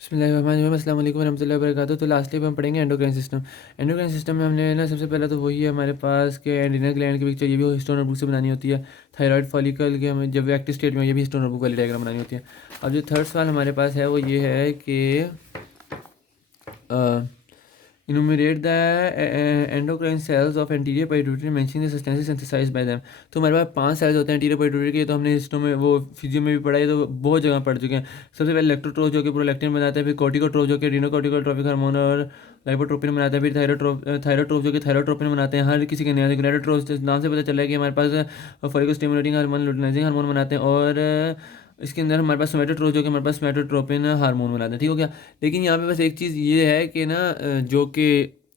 बिस्मिल्लाहिर्रहमानिर्रहीम, अस्सलाम वालेकुम रहमतुल्लाहि व बरकातुहू। तो लास्टली हम पढ़ेंगे एंडोक्राइन सिस्टम। एंडोक्राइन सिस्टम में हमने ना सबसे पहला तो वही है हमारे पास के एड्रीनल ग्लैंड की पिक्चर, ये भी हिस्टोन नोटबुक से बनानी होती है। थायराइड फॉलिकल के हमें जब एक्टिव स्टेट में हो, ये भी हिस्टोन नोटबुक वाली डायग्राम बनानी होती है। अब जो थर्ड सवाल हमारे पास है वो ये है कि enumerate the endocrine cells of anterior pituitary mentioning the substances synthesized by them. तो हमारे पास 5 सेल्स होते हैं एंटीरियर पिट्यूटरी के, तो हमने हिस्टो में वो फिजियो में भी पढ़ा है, तो बहुत जगह पढ़ चुके हैं। सबसे पहले इलेक्ट्रोट्रोफ जो कि प्रोलैक्टिन बनाता है, फिर कॉर्टिकोट्रोफ जो कि एड्रीनोकॉर्टिकोट्रोफिक हार्मोन और लाइपोट्रोपिन बनाता है, फिर थायरोट्रोफ जो कि थायरोट्रोपिन बनाते हैं। हर किसी के नया गोनाडोट्रोफ नाम से पता चला है कि हमारे पास फॉलिको स्टिमुलेटिंग हार्मोन, लुटिनाइजिंग हार्मोन बनाते हैं, और इसके अंदर हमारे पास सोमेटोट्रोफ जो कि हमारे पास सोमेटोट्रोपिन हार्मोन बनाते हैं। ठीक हो गया। लेकिन यहाँ पे बस एक चीज़ ये है कि ना जो कि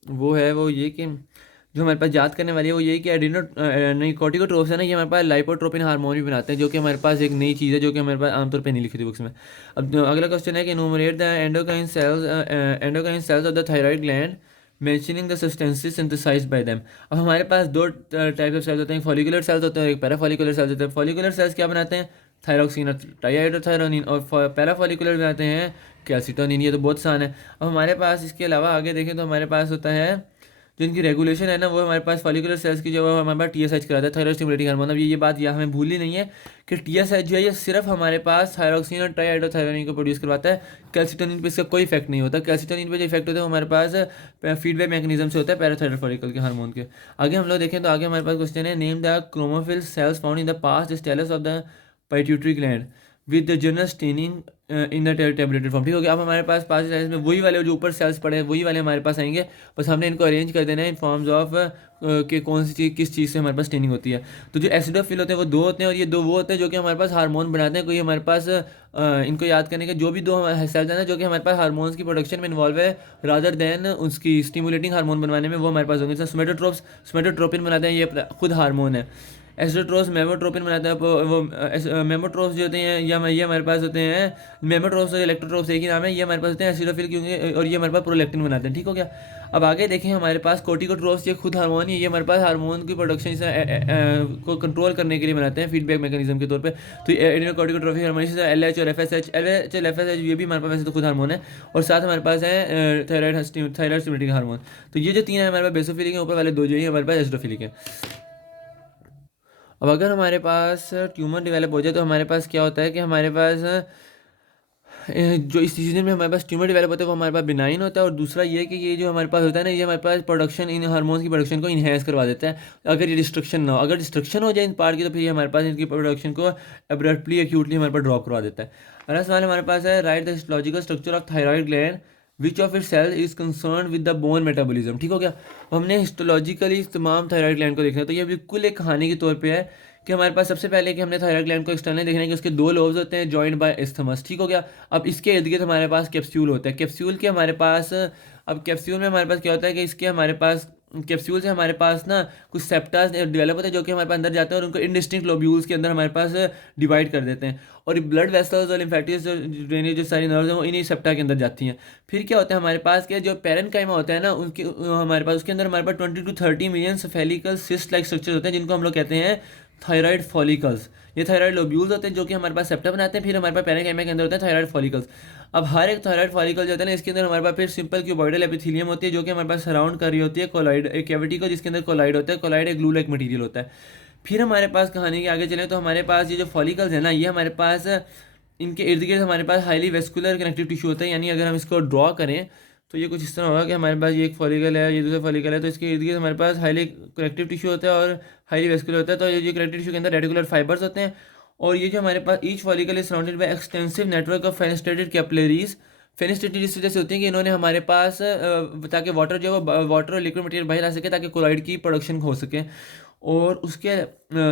वो है वो ये कि जो हमारे पास याद करने वाली है वो ये कि एड्रीनो नहीं कॉर्टिकोट्रोप्स है ना, ये हमारे पास लाइपोट्रोपिन हार्मोन भी बनाते हैं, जो कि हमारे पास एक नई चीज़ है जो कि हमारे पास आमतौर पे नहीं लिखी थी बुक्स में। अब अगला क्वेश्चन है कि enumerate the endocrine cells of the thyroid gland mentioning the substances synthesized by them. अब हमारे पास दो टाइप ऑफ सेल्स होते हैं, फॉलिकुलर सेल्स होते हैं और एक पैराफॉलिकुलर सेल्स होते हैं। फॉलिकुलर सेल्स क्या बनाते हैं? थायरोक्सिन और ट्राईहाइड्रोथायरोनिन, और पैराफॉलिकुलर बनाते हैं कैल्सिटोनिन। ये तो बहुत आसान है। अब हमारे पास इसके अलावा आगे देखें तो हमारे पास होता है जो इनकी रेगुलेशन है ना, वो हमारे पास फॉलिकुलर सेल्स की जो है हमारे पास टीएसएच कराता है, थायराइड स्टिमुलेटिंग हार्मोन। अब ये बात यहाँ हमें भूलनी नहीं है कि टीएसएच जो है ये सिर्फ हमारे पास थायरोक्सिन और ट्राईहाइड्रोथायरोनिन को प्रोड्यूस करवाता है। कैल्सिटोनिन पे इसका कोई इफेक्ट नहीं होता। कैल्सिटोनिन पे जो इफेक्ट होता है वो हमारे पास फीडबैक मैकेनिज्म से होता है पैराथायरॉयड फॉलिकल के हार्मोन के। आगे हम लोग देखें तो आगे हमारे पास क्वेश्चन है, name the chromophil cells found in the पास्ट distalis of the pituitary gland with the general staining in the tabulated form. ठीक हो गया। अब हमारे पास पास सेल्स में वही वाले जो ऊपर सेल्स पड़े हैं वही वाले हमारे पास आएंगे, बस हमने इनको अरेंज कर देना है इन फॉर्म्स ऑफ कि कौन सी चीज़ किस चीज़ से हमारे पास स्टेनिंग होती है। तो जो एसिडोफिल होते हैं वो दो होते हैं, और ये दो वो होते हैं जो कि हमारे पास हार्मोन बनाते हैं। कोई हमारे पास इनको याद करने के जो भी दो सेल्स हैं ना जो कि हमारे पास हार्मोन्स की प्रोडक्शन में इन्वॉल्व है रादर देन उसकी स्टिमुलेटिंग हार्मोन बनवाने में, वो हमारे पास होंगे। जैसे सोमेटोट्रोपिन बनाते हैं, ये खुद हार्मोन है। एस्ट्रोट्रोस मेमोट्रोपिन बनाता है, वो मेमोट्रोप्स जो होते हैं ये हमारे पास होते हैं। मेमोट्रोप्स और इलेक्ट्रोट्रोप्स एक ही नाम है, ये हमारे पास होते हैं एसिडोफिल क्योंकि, और ये हमारे पास प्रोलैक्टिन बनाते हैं। ठीक हो गया। अब आगे देखें हमारे पास कोर्टिकोट्रोप्स, ये खुद हार्मोन है, ये हमारे पास हार्मोन की प्रोडक्शन को कंट्रोल करने के लिए बनाते हैं फीडबैक मैकेनिज्म के तौर पे। तो एडिनोकॉर्टिकोट्रोफिक हार्मोन, एल एच और एफ एस एच, ये भी हमारे पास वैसे तो खुद हार्मोन है, और साथ हमारे पास है थायराइड स्टिमुलेटिंग हार्मोन। तो ये जो तीन है हमारे पास बेसोफिलिक है, ऊपर वाले दो जो है हमारे पास एस्ट्रोफिलिक है। अब अगर हमारे पास ट्यूमर डेवलप हो जाए तो हमारे पास क्या होता है कि हमारे पास जो इस सीजन में हमारे पास ट्यूमर डेवलप होता है वो हमारे पास बिनाइन होता है, और दूसरा ये कि ये जो हमारे पास होता है ना, ये हमारे पास प्रोडक्शन इन हार्मोन्स की प्रोडक्शन को इन्हेंस करवा देता है। अगर ये डिस्ट्रक्शन ना हो, अगर डिस्ट्रक्शन हो जाए इन पार्ट की, तो फिर ये हमारे पास इनकी प्रोडक्शन को एब्रप्टली एक्यूटली हमारे पास ड्रॉप करवा देता है। अगला सवाल हमारे पास है, write the histological structure of thyroid gland which of it cell is concern with the bone metabolism. ठीक हो गया। हमने हिस्टोलॉजिकली तमाम थायराइड ग्लैंड को देखना है, तो ये बिल्कुल एक कहानी के तौर पे है कि हमारे पास सबसे पहले कि हमने थायराइड ग्लैंड को एक्सटर्नली देखना है कि उसके दो लोब्स होते हैं जॉइंट बाय एस्थमस। ठीक हो गया। अब इसके इर्द गिर्द हमारे पास कैप्सूल होता है। कैप्सूल के हमारे पास अब कैप्सूल में हमारे पास क्या होता है कि इसके हमारे पास कैप्सूल से हमारे पास ना कुछ सेप्टास डेवलप होते हैं जो कि हमारे पास अंदर जाते हैं और उनको इनडिस्टिंक्ट लोब्यूल्स के अंदर हमारे पास डिवाइड कर देते हैं, और ब्लड वेसल्स और लिम्फेटिक्स जो ड्रेनेज जो सारी नर्व्स हैं वो इन्हीं सेप्टा के अंदर जाती हैं। फिर क्या होता है हमारे पास के जो पेरेन्काइमा होता है ना उनके हमारे पास उसके अंदर हमारे पास 20 to 30 million follicle cyst like structure होते हैं जिनको हम लोग कहते हैं थायराइड फॉलिकल्स। ये थायराइड लोब्यूल्स होते हैं जो कि हमारे पास सेप्टा बनाते हैं। फिर हमारे पास पेरेन्काइमा के अंदर होते हैं थायराइड फॉलिकल्स। अब हर एक थायराइड फॉलिकल जो होता है ना इसके अंदर हमारे पास फिर सिंपल क्यूबॉइडल एपिथेलियम होती है जो कि हमारे पास सराउंड कर रही होती है कोलाइड एक कैविटी को, जिसके अंदर कोलाइड होता है। कोलाइड एक ग्लू लाइक मटीरियल होता है। फिर हमारे पास कहानी के आगे चले तो हमारे पास ये जो फॉलिकल्स है ना, ये हमारे पास इनके इर्द गिर्द हमारे पास हाईली वेस्कुलर कनेक्टिव टिश्यू होता है। यानी अगर हम इसको ड्रॉ करें तो ये कुछ इस तरह होगा कि हमारे पास ये एक फॉलिकल है, ये दूसरा फॉलिकल है, तो इसके इर्द गिर्द हमारे पास हाईली कनेक्टिव टिश्यू होता है और हाईली वेस्कुलर होता है। तो ये जो कनेक्टिव टिश्यू के अंदर रेटिकुलर फाइबर्स होते हैं, और ये जो हमारे पास each follicle is surrounded by extensive network of fenestrated capillaries. Fenestrated इस वजह से होती है कि इन्होंने हमारे पास ताकि वाटर जो है वो वाटर और लिक्विड मटेरियल बाहर आ सके ताकि क्लोराइड की प्रोडक्शन हो सके, और उसके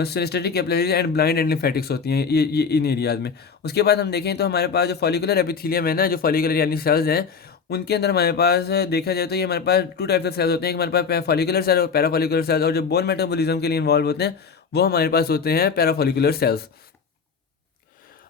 सिनेस्टेटिक capillaries and blind end lymphatics होती हैं ये इन एरियाज में। उसके बाद हम देखें तो हमारे पास जो फॉलिकुलर एपिथेलियम है ना, जो फॉलिकुलर यानी सेल्स हैं, उनके अंदर हमारे पास देखा जाए तो ये हमारे पास टू टाइप्स ऑफ सेल्स होते हैं। एक हमारे पास फॉलिकुलर सेल और पैराफॉलिकुलर सेल्स, और जो बोन मेटाबॉलिज्म के लिए इन्वॉल्व होते हैं वो हमारे पास होते हैं पैराफॉलिकुलर सेल्स।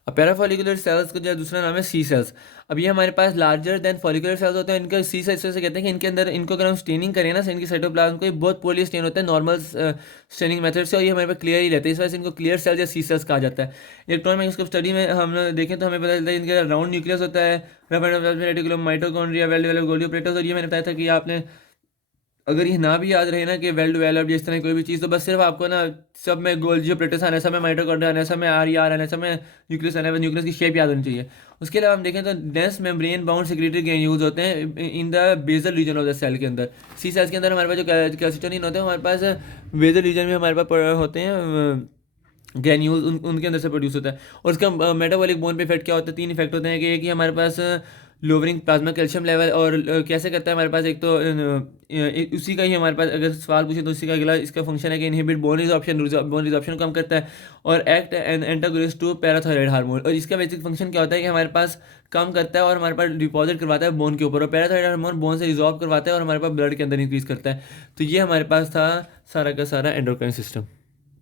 अब पैराफॉलिकुलर सेल्स का जो दूसरा नाम है सी सेल्स। अब ये हमारे पास लार्जर देन फॉलिकुलर सेल्स होते हैं, इनका सी सेल्स से कहते हैं कि इनके अंदर इनको अगर हम स्टेनिंग करें ना इनकी साइटोप्लाज्म को, ये बहुत पोरली स्टेन होता है नॉर्मल स्टेनिंग मेथड से, और ये हमारे पास क्लियर ही रहते हैं, इस वजह से इनको क्लियर सेल्स या सी सेल्स कहा जाता है। इलेक्ट्रॉन माइक्रोस्कोप स्टडी में हम देखें तो हमें पता चलता है इनके राउंड न्यूक्लियस होता है, rough and reticulum, mitochondria, well developed Golgi operators, और ये मैंने बताया था कि आपने अगर ये ना भी याद रहे ना कि वेल डेवलप्ड इस तरह कोई भी चीज़, तो बस सिर्फ आपको ना सब में गोल्जी ऑपरेटर्स आने, सब में माइटोकॉन्ड्रिया आने, सब में आर ई आर आने, सब में न्यूक्लियस आने, न्यूक्लियस की शेप याद होनी चाहिए। उसके अलावा हम देखें तो dense membrane bound secretory granules होते हैं in the basal region of the cell के अंदर। सी सेल्स के अंदर हमारे पास जो कैल्सिटोनिन होते हैं हमारे पास बेजल रीजन में हमारे पास होते हैं ग्रैन्यूल्स, उनके अंदर से प्रोड्यूस होता है। और उसका मेटाबॉलिक बोन पे इफेक्ट क्या होता है, तीन इफेक्ट होते हैं कि हमारे पास लोअरिंग प्लाज्मा कैल्शियम लेवल, और कैसे करता है हमारे पास एक तो उसी का ही हमारे पास अगर सवाल पूछे तो उसी का अगला इसका फंक्शन है कि इनहिबिट बोन रिजॉर्प्शन को कम करता है, और act and antagonist to parathyroid hormone. और इसका बेसिक फंक्शन क्या होता है कि हमारे पास कम करता है और हमारे पास डिपॉजिट करवाता है बोन के ऊपर, और पैराथायराइड हार्मोन बोन से रिजॉल्व करवाता है और हमारे पास ब्लड के अंदर इंक्रीज करता है। तो ये हमारे पास था सारा का सारा एंडोक्राइन सिस्टम।